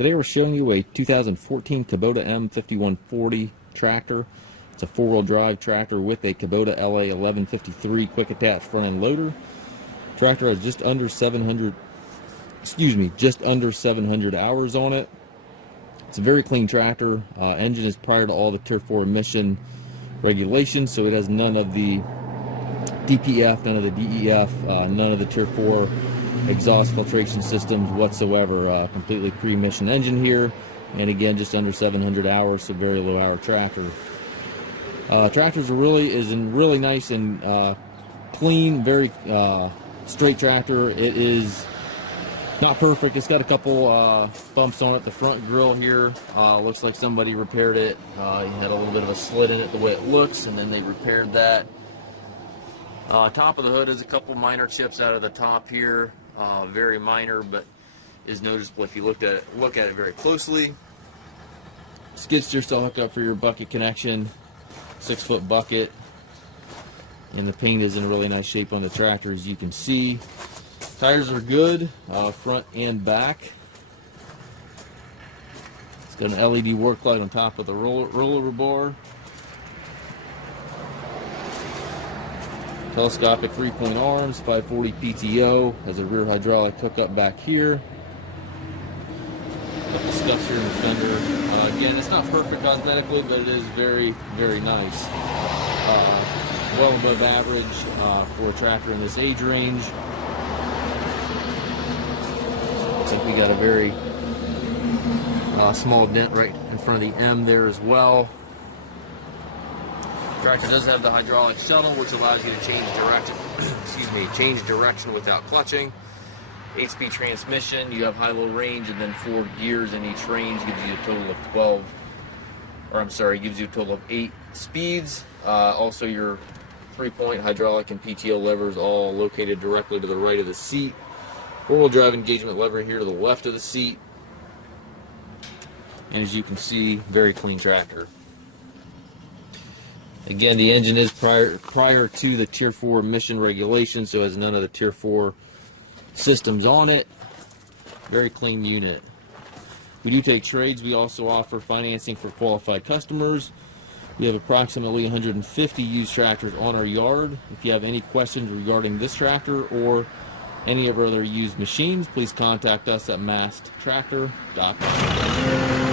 Today we're showing you a 2014 Kubota M5140 tractor. It's a four-wheel drive tractor with a Kubota LA1153 quick attach front end loader. Tractor has just under 700 hours on it. It's a very clean tractor. Engine is prior to all the Tier 4 emission regulations, so it has none of the DPF, none of the DEF, none of the Tier 4 exhaust filtration systems whatsoever. Completely pre-emission engine here, and again just under 700 hours, so very low hour tractor. Tractors is in really nice and clean, very straight tractor. It is not perfect. It's got a couple bumps on it. The front grille here looks like somebody repaired it. You had a little bit of a slit in it the way it looks, and then they repaired that. Top of the hood is a couple minor chips out of the top here. Very minor, but is noticeable if you look at it very closely. Skid steer still hooked up for your bucket connection. 6-foot bucket, and the paint is in really nice shape on the tractor, as you can see. Tires are good, front and back. It's got an LED work light on top of the rollover bar. Telescopic 3-point arms, 540 PTO, has a rear hydraulic hookup back here. Couple scuffs here in the fender. Again, it's not perfect cosmetically, but it is very, very nice. Well above average for a tractor in this age range. Looks like we got a very small dent right in front of the M there as well. Tractor does have the hydraulic shuttle, which allows you to change direction. Change direction without clutching. 8-speed transmission. You have high-low range, and then 4 gears in each range gives you a total of gives you a total of 8 speeds. Also, your 3-point hydraulic and PTO levers all located directly to the right of the seat. 4-wheel drive engagement lever here to the left of the seat. And as you can see, very clean tractor. Again, the engine is prior to the Tier 4 emission regulations, so it has none of the Tier 4 systems on it. Very clean unit. We do take trades. We also offer financing for qualified customers. We have approximately 150 used tractors on our yard. If you have any questions regarding this tractor or any of our other used machines, please contact us at massedtractor.com.